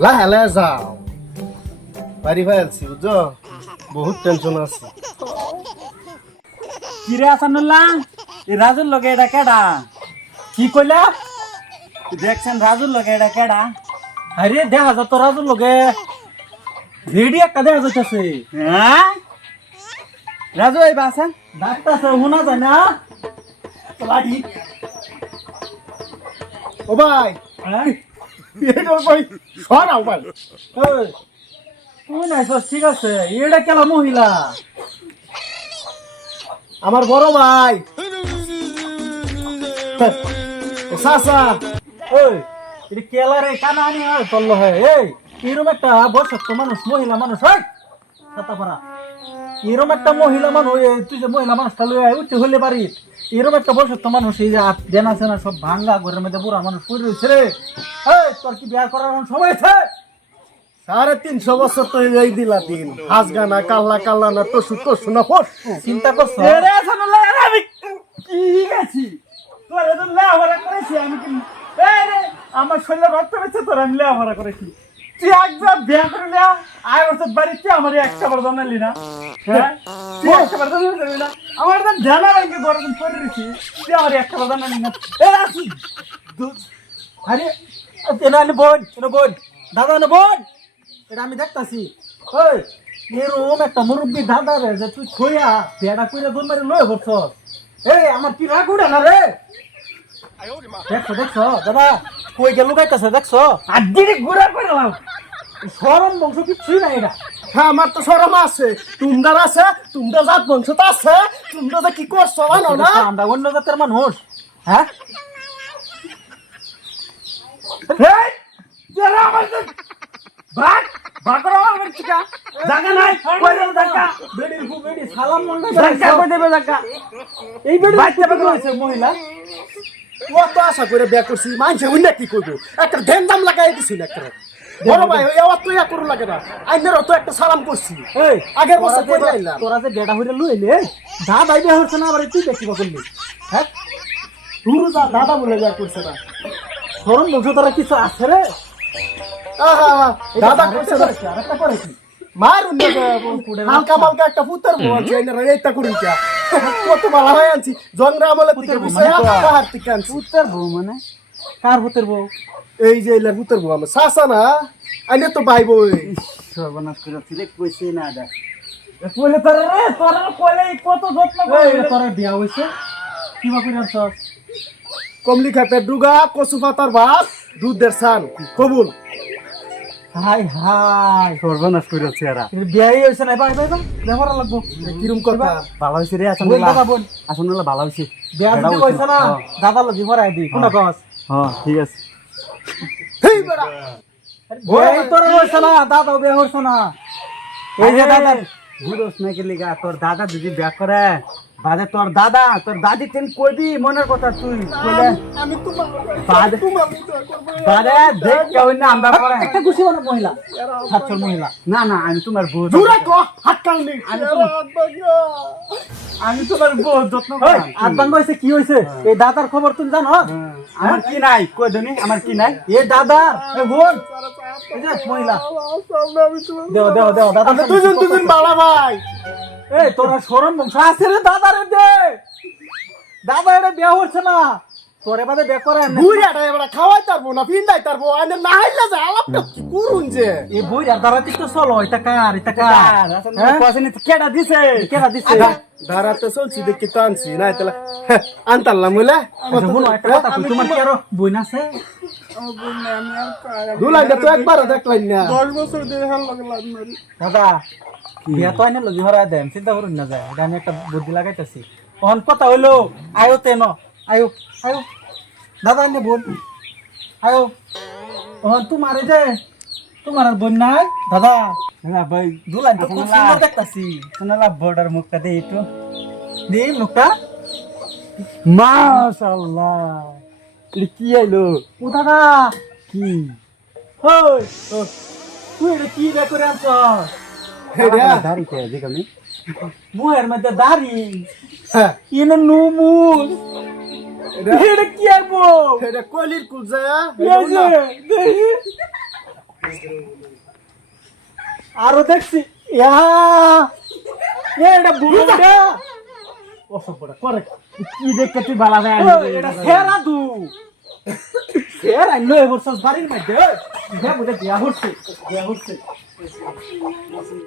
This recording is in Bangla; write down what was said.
লাহে লাহে যাও। বাড়ি ফেলছি বুঝছ? বহুত টেনশন আছে। কিরে আসানুল্লাহ? এই রাজুর লগে এটা কেডা? কি কইলা? দেখছেন রাজুর লগে এটা কেডা? আরে দেখা যত রাজুর লগে। রেডি একটা দেখা যাচ্ছে হ্যাঁ? রাজু এই বাসা ডাক্তার শোনা যায় না? লাঠি ও ভাই। হ্যাঁ? ঠিক আছে এটা কেলা মহিলা আমার বড় ভাই ওই এটা কানা আনি আর করল হয় এই এরম একটা বয়সত্ব মানুষ মহিলা মানুষ হয় ছাতা পারা এরম একটা মহিলা মানুষ তুই যে মহিলা মানুষটা লই আয় উঠতে হইলে বাড়ি এরম একটা বয়সত্ব মানুষ এই যে দেনা সেনা সব ভাঙ্গা ঘরের মধ্যে বুড়া মানুষ পড়ে রয়েছে রে। এই তোর কি বিয়ার করার সময় আছে? সাড়ে তিনশো বছর তো এই দিলা দিন। হাজগা না কাল্লা কাল্লা না টসু টসু না পশু চিন্তা করছ? আমি কি গেছি? তোর এত লেহাপড়া করেছি আমি কি আমার শরীরে রক্ত বেছে তোর আমি লেহাপড়া করেছি। তুই একবার বিয়া করে বাড়িতে আমার জানালি না। হ্যাঁ? একটা আমার আমার একটা আরে দাদা এটা আমি দেখতাছি। ওই এরকম একটা মুরব্বী দাদা রে যে তুই খইয়া বেড়া কইরা দোন মারে লয়ে বলছ এই আমার কি রাগ উড়ে না রে? দেখছ দেখছ, দাদা? কই গেল গাইতাছে দেখছ? আদিরে ঘুরা করে সরম বংশ কিছুই নাই এটা হ্যাঁ আমার তো সরম আছে। তোমরা আছে তোমরা জাত বংশ তো আছে। তোমরা যে কি করছ জানো না? আমরা অন্য জাতের মানুষ। হ্যাঁ? মহিলা। কত আশা করে বিয়া করছি মানুষে উন্না কি করব? একটা ধ্যান দাম লাগাই দিছি না একটা। বড় ভাই ওই আবার তো ইয়া করু লাগে না। আইনের তো একটা সালাম করছি। এই আগের বছর কই আইলাম। তোরা যে বেটা হইলে লইলে দা দাইবে হচ্ছে না আবার তুই দেখি করলি হ্যাঁ? তুরু যা দাদা বলে বিয়া করছে না। সরম বংশ তোরা কিছু আছে রে? আহা, দাদা করছে না। আরেকটা করে কি মার হালকা মালকা একটা পুত্তর বউ আছে আইনের এইটা করুন কে কত ভালো হয় আনছি। জংরা আমলে বউ বিষয় পাহাড় থেকে আনছি। উত্তর বউ মানে? কার ভূতের বউ? এই যে এলার পুত্তর বউ আমার। সাসা না আইনে তো ভাই বই সর্বনাশ করে ছিলে কইছে না দা কইলে তোর রে তোর কইলে কত যত্ন করে। তোর বিয়া হইছে। কিবা করে আনছস? কমলি খাতে ডুগা কচু পাতার ভাত দুধের সান কবুল। হাই হাই। সর্বনাশ করে চেহারা বিয়াই হইছে না ভাই ভাই ভাই দেখার লাগবো। কিরম কথা? ভালো হইছে রে আসলে আসলে ভালো হইছে। বিয়া দিতে কইছ না দাদা লাগি ভরাই দি কোন কস? হ্যাঁ ঠিক আছে। হেই বেড়া। এই তোর হইছে না দাদা বিয়া হইছে না। এই যে দাদা। বুঝোস না কি লিগা তোর দাদা যদি বিয়া করে বাদে তোর দাদা তোর দাদি তেন কইবি মনের কথা তুই কইলে। আমি তোমার বাদে তোমার উদ্ধার করব। বাদে দেখ কেউ না আমরা করে একটা খুশি হলো মহিলা মহিলা। না না আমি তোমার বউ দূরে কো হাত কালনি আমি তোমার- আমি তোমার বউ যত্ন করি। হইছে কি হইছে? এই দাদার খবর তুমি জানো? আমার কি নাই? কই দেনি? আমার কি নাই? এ দাদা এ বোন। এই যে মহিলা। দেও দেও দেও দাদা। দুজন দুজন বাড়া ভাই। এই তোরা শরম বংশ আছে রে দাদা রে দে। দাদা এটা বিয়া হচ্ছে না। তোরে বাদে বিয়া করে না বুড়াটা এবার খাওয়াই তারবো না পিন্দাই তারবো আইনে না হাইলা যায় আলাপটা কি করুন যে? এই বই আর দাদা তো চলো এটা কার এটা কার? হ্যাঁ? কেডা দিছে? কেডা দিছে? দাঁড়াতে চলছি দেখি তো আনছি না তাহলে আনতারলাম বলে আচ্ছা, বলো একটা কথা কই, তোমার কি আরও বোন আছে? দুলাইটা তো একবার দেখলাম না। দাদা বিয়া তো আইনে লজি হরা দেন চিন্তা করুন না যায় এটা আমি একটা বুদ্ধি লাগাইতেছি। তখন কথা হইল আয়ো তেন আয়ো আয়ো। দাদা আইনে বোন আয়ো। তখন তোমার এই যে তোমার আর বোন নাই? দাদা। না ভাই দুলাই তো খুব সুন্দর দেখতাছি। শোনালা বর্ডার মুখটা দে একটু। দি মুখটা। মাশাআল্লাহ। কি আইলো? ও দাদা। কি? হই তুই এটা কি করে আনছ দাড়ি কে দেখ আমি মুহের মধ্যে দাড়ি। হ্যাঁ। ইনে নুমুল এটা কি আর এটা কলির কুল যায় এই যে, দেখি। আরও দেখছি। ইয়া। এটা বুড়োটা অসভ্যটা করে কি? দেখতে তুই বালা যায় এটা সেরা দু। সের আইন লয়ে বসছস বাড়ির মধ্যে। হ্যাঁ বুঝে দিয়া হচ্ছে দিয়া হচ্ছে।